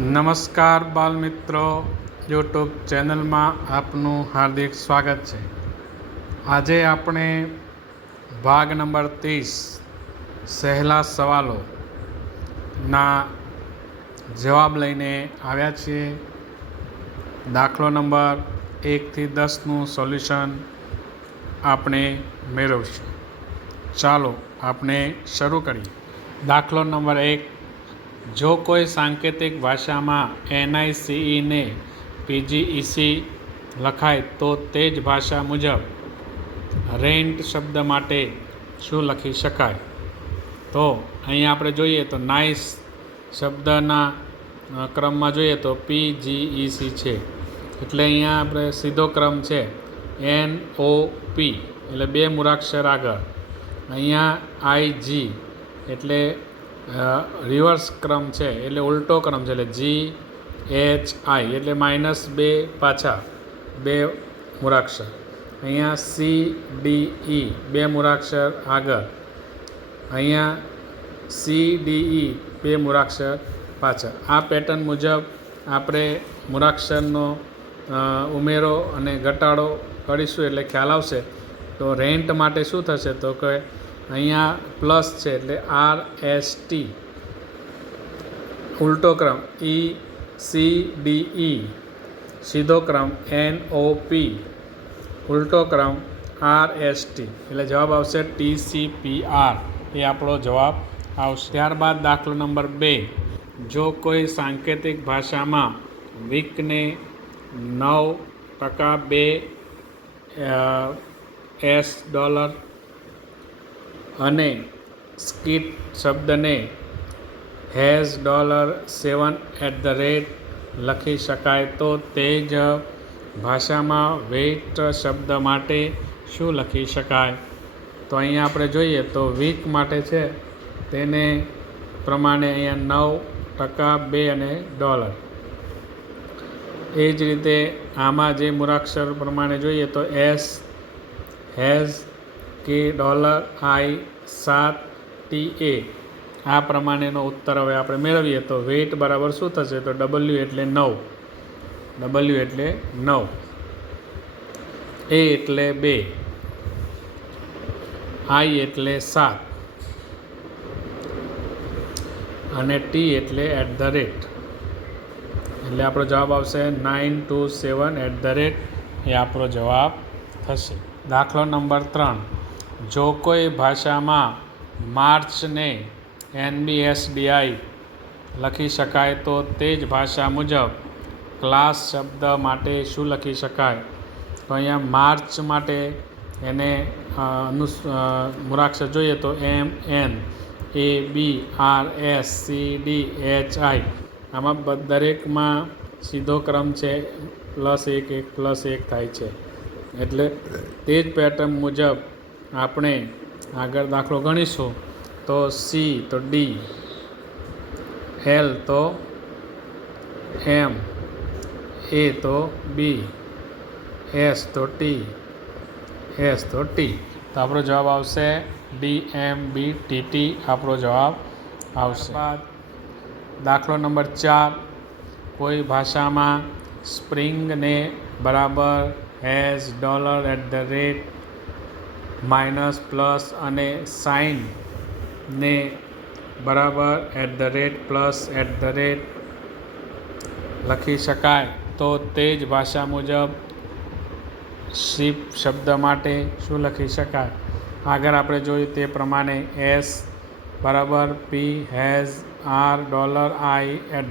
નમસ્કાર બાલ મિત્રો, યુટ્યુબ ચેનલમાં આપનું હાર્દિક સ્વાગત છે. આજે આપણે ભાગ નંબર 30 સહેલા સવાલોના જવાબ લઈને આવ્યા છીએ. દાખલો નંબર 1 થી 10નું સોલ્યુશન આપણે મેળવશું. ચાલો આપણે શરૂ કરીએ. દાખલો નંબર 1, જો કોઈ સાંકેતિક ભાષામાં NICE ને PGEC લખાય તો તે જ ભાષા મુજબ રેન્ટ શબ્દ માટે શું લખી શકાય? તો અહીંયા આપણે જોઈએ તો નાઇસ શબ્દના ક્રમમાં જોઈએ તો PGEC છે, એટલે અહીંયા આપણે સીધો ક્રમ છે NOP, એટલે બે મૂળાક્ષર આગળ. અહીંયા IG એટલે રિવર્સ ક્રમ છે, એટલે ઉલટો ક્રમ છે, એટલે GHI એટલે -2 પાછા બે મૂળાક્ષર. અહીંયા CDE બે મૂળાક્ષર આગળ. અહીંયા CDE બે મૂળાક્ષર પાછળ. આ પેટર્ન મુજબ આપણે મૂળાક્ષરનો ઉમેરો અને ઘટાડો કરીશું એટલે ખ્યાલ આવશે. તો રેન્ટ માટે શું થશે? તો કે અહીંયા પ્લસ છે એટલે RST, ઉલટો ક્રમ ECDE, સીધો ક્રમ NOP, ઉલટો ક્રમ RST, એટલે જવાબ આવશે TCPR. એ આપણો જવાબ આવશે. ત્યારબાદ દાખલો નંબર 2, જો કોઈ સાંકેતિક ભાષામાં વીકને $9.2 અને સ્કીટ શબ્દને $7 લખી શકાય તો તે જ ભાષામાં વેઇટ શબ્દ માટે શું લખી શકાય? તો અહીંયા આપણે જોઈએ તો વીક માટે છે તેને પ્રમાણે અહીંયા $9.2 અને $. એ જ રીતે આમાં જે મૂળાક્ષર પ્રમાણે જોઈએ તો S, હેઝ, કે $I7TA, આ પ્રમાણેનો ઉત્તર હવે આપણે મેળવીએ તો વેઇટ બરાબર શું થશે? તો W એટલે 9, W એટલે 9, A એટલે 2, I એટલે 7 અને T એટલે @ એટલે આપણો જવાબ આવશે 927 એ આપણો જવાબ થશે. દાખલો નંબર 3, જો કોઈ ભાષામાં માર્ચને NBSDI લખી શકાય તો તે જ ભાષા મુજબ ક્લાસ શબ્દ માટે શું લખી શકાય? તો અહીંયા માર્ચ માટે એને મૂળાક્ષર જોઈએ તો MN, AB, RS, CD, HI. આમાં દરેકમાં સીધો ક્રમ છે, +1 થાય છે, એટલે તે જ પેટર્ન મુજબ આપણે આગળ દાખલો ગણીશું. તો C તો D, L તો M, A તો B, S તો T, S તો T. તો આપણો જવાબ આવશે DMBTT, આપણો જવાબ આવશે. દાખલો નંબર 4, કોઈ ભાષામાં સ્પ્રિંગને બરાબર $, માઇનસ પ્લસ અને સાઇનને બરાબર @ લખી શકાય તો તે જ ભાષા મુજબ શિપ શબ્દ માટે શું લખી શકાય? આગળ આપણે જોયું તે પ્રમાણે S બરાબર P, has, R, $I, @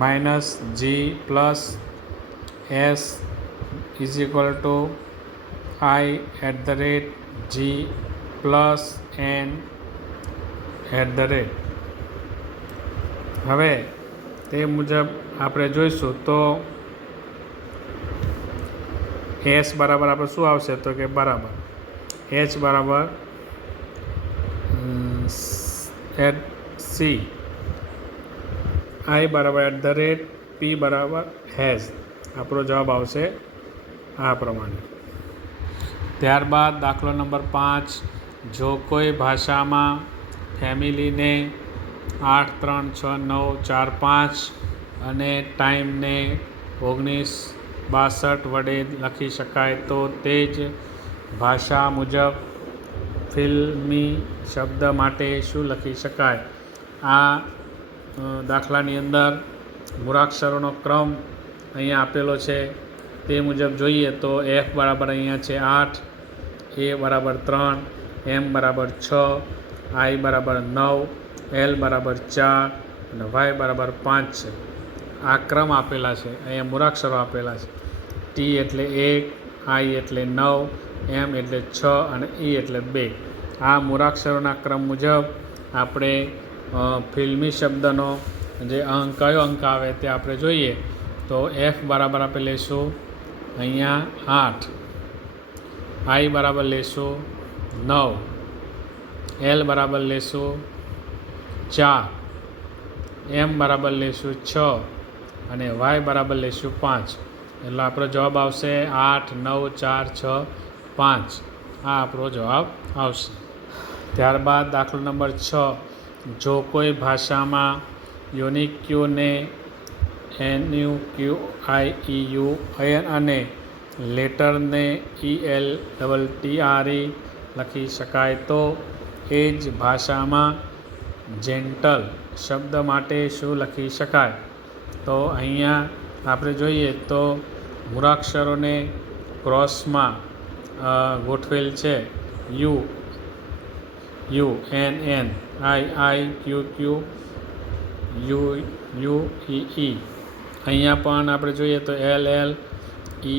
minus G plus S I, @ G plus N, @. હવે તે મુજબ આપણે જોઈશું તો S બરાબર આપણે શું આવશે? તો કે બરાબર H બરાબર C, I બરાબર @ P બરાબર હેઝ. આપણો જવાબ આવશે આ પ્રમાણે. ત્યારબાદ દાખલો નંબર 5, જો કોઈ ભાષામાં ફેમિલીને 8, 3, 6, 9, 4, 5 અને ટાઈમને 1962 વડે લખી શકાય તો તે જ ભાષા મુજબ ફિલ્મી શબ્દ માટે શું લખી શકાય? આ દાખલાની અંદર મૂળાક્ષરોનો ક્રમ અહીંયા આપેલો છે તે મુજબ જોઈએ તો F બરાબર અહીંયા છે 8, A બરાબર 3, M બરાબર 6, I બરાબર 9, L બરાબર 4 અને Y બરાબર 5 છે. આ ક્રમ આપેલા છે. અહીંયા મૂળાક્ષરો આપેલા છે. T એટલે 1, I એટલે 9, M એટલે 6 અને E એટલે 2. આ મૂળાક્ષરોના ક્રમ મુજબ આપણે ફિલ્મી શબ્દનો જે કયો અંક આવે તે આપણે જોઈએ તો F બરાબર આપણે લઈશું અહીંયા 8, I બરાબર લઈશું 9, L બરાબર લઈશું 4, M બરાબર લઈશું 6 અને Y બરાબર લઈશું 5. એટલે આપણો જવાબ આવશે 8, 9, 4, 6, 5. આ આપણો જવાબ આવશે. ત્યારબાદ દાખલો નંબર 6. જો કોઈ ભાષામાં યુનિક્યુને NUQIEU અને લેટરને ELTTRE લખી શકાય તો એ જ ભાષામાં જેન્ટલ શબ્દ માટે શું લખી શકાય? તો અહીંયા આપણે જોઈએ તો મૂળાક્ષરોને ક્રોસમાં ગોઠવેલ છે. U, N, I, Q, U, E. અહીંયા પણ આપણે જોઈએ તો L, E,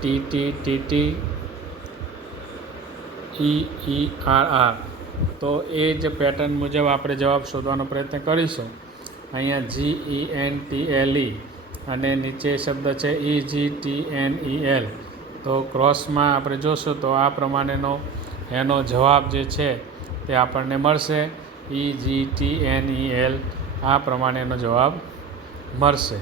T, E, R. તો એ જ પેટર્ન મુજબ આપણે જવાબ શોધવાનો પ્રયત્ન કરીશું. અહીંયા GENTLE અને નીચે શબ્દ છે EGTNEL. તો ક્રોસમાં આપણે જોશું તો આ પ્રમાણેનો એનો જવાબ જે છે તે આપણને મળશે EGTNEL. આ પ્રમાણેનો જવાબ મળશે.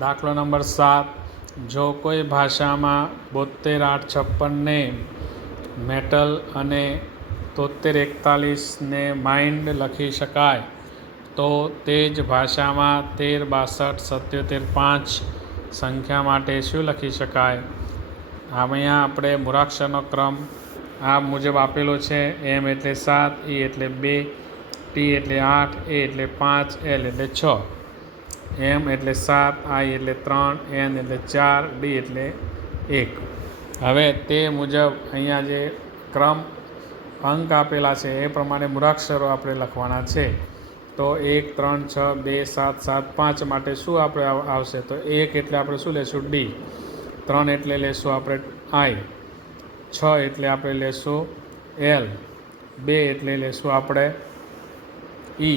દાખલો નંબર 7. જો કોઈ ભાષામાં 72, 8, 56 ને મેટલ અને 73, 41 ને માઇન્ડ લખી શકાય તો તે જ ભાષામાં 13, 62, 77, 5 સંખ્યા માટે શું લખી શકાય? અહીંયા આપણે મૂળાક્ષરનો ક્રમ આ મુજબ આપેલો છે. M એટલે 7, E એટલે 2, T એટલે 8, A એટલે 5, L એટલે 6. M એટલે 7, I એટલે 3, N એટલે 4, D એટલે 1. હવે તે મુજબ અહીંયા જે ક્રમ અંક આપેલા છે એ પ્રમાણે મૂળાક્ષરો આપણે લખવાના છે. તો 1, 3, 6, 2, 7, 7, 5 માટે શું આપણે આવશે? તો 1 એટલે આપણે શું લેશું? D. 3 એટલે લેશું આપણે I. 6 એટલે આપણે લેશું L. 2 એટલે લેશું આપણે E.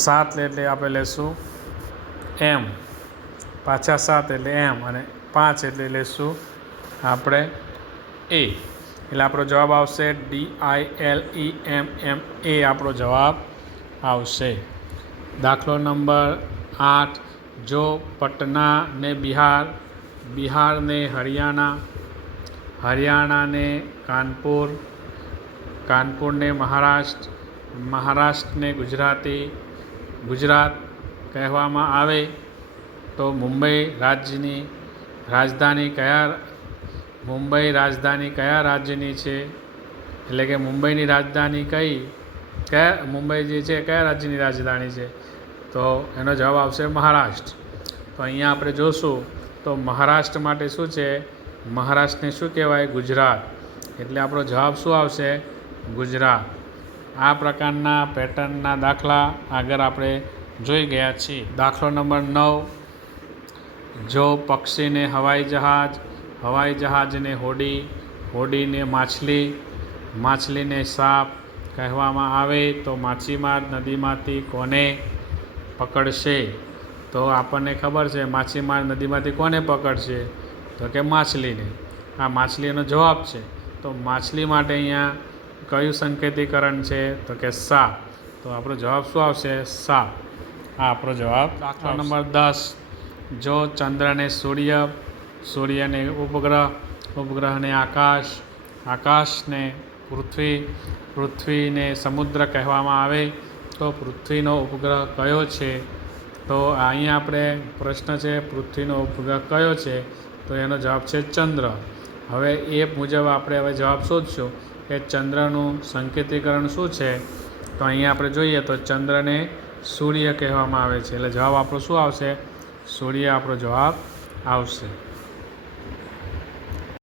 7 એટલે આપણે લેશું M. પાછા 7 એટલે M અને 5 એટલે લેશું આપણે A. એટલે આપણો જવાબ આવશે DILEMMA. આપણો જવાબ આવશે. દાખલો નંબર 8. જો પટના ને બિહાર, બિહારને હરિયાણા, હરિયાણાને કાનપુર, કાનપુરને મહારાષ્ટ્ર, મહારાષ્ટ્રને ગુજરાત કહેવામાં આવે તો મુંબઈ રાજ્યની રાજધાની કયા રાજ્યની છે? એટલે કે મુંબઈની રાજધાની મુંબઈ જે છે કયા રાજ્યની રાજધાની છે? તો એનો જવાબ આવશે મહારાષ્ટ્ર. તો અહીંયા આપણે જોશું તો મહારાષ્ટ્ર માટે શું છે? મહારાષ્ટ્રને શું કહેવાય? ગુજરાત. એટલે આપણો જવાબ શું આવશે? ગુજરાત. આ પ્રકારના પેટર્નના દાખલા આગળ આપણે જોઈ ગયા છીએ. દાખલો નંબર 9. જો પક્ષીને હવાઈ જહાજ, હવાઈ જહાજને હોડી, હોડીને માછલી, માછલીને સાપ કહેવામાં આવે તો માછીમાર નદીમાંથી કોને પકડશે? તો આપણને ખબર છે માછીમાર નદીમાંથી કોને પકડશે? તો કે માછલીને. આ માછલીનો જવાબ છે. તો માછલી માટે અહીંયા કયું સંકેતીકરણ છે? તો કે સાપ. તો આપણો જવાબ શું આવશે? સાપ. આ આપણો જવાબ. દાખલા નંબર 10. જો ચંદ્રને સૂર્ય, સૂર્યને ઉપગ્રહ, ઉપગ્રહને આકાશ, આકાશને પૃથ્વીને સમુદ્ર કહેવામાં આવે તો પૃથ્વીનો ઉપગ્રહ કયો છે? તો અહીંયા આપણે પ્રશ્ન છે પૃથ્વીનો ઉપગ્રહ કયો છે? તો એનો જવાબ છે ચંદ્ર. હવે એ મુજબ આપણે હવે જવાબ શોધશું કે ચંદ્રનું સંકેતીકરણ શું છે. તો અહીંયા આપણે જોઈએ તો ચંદ્રને સૂર્ય કહેવામાં આવે છે. એટલે જવાબ આપણો શું આવશે? સૂર્ય આપણો જવાબ આવશે.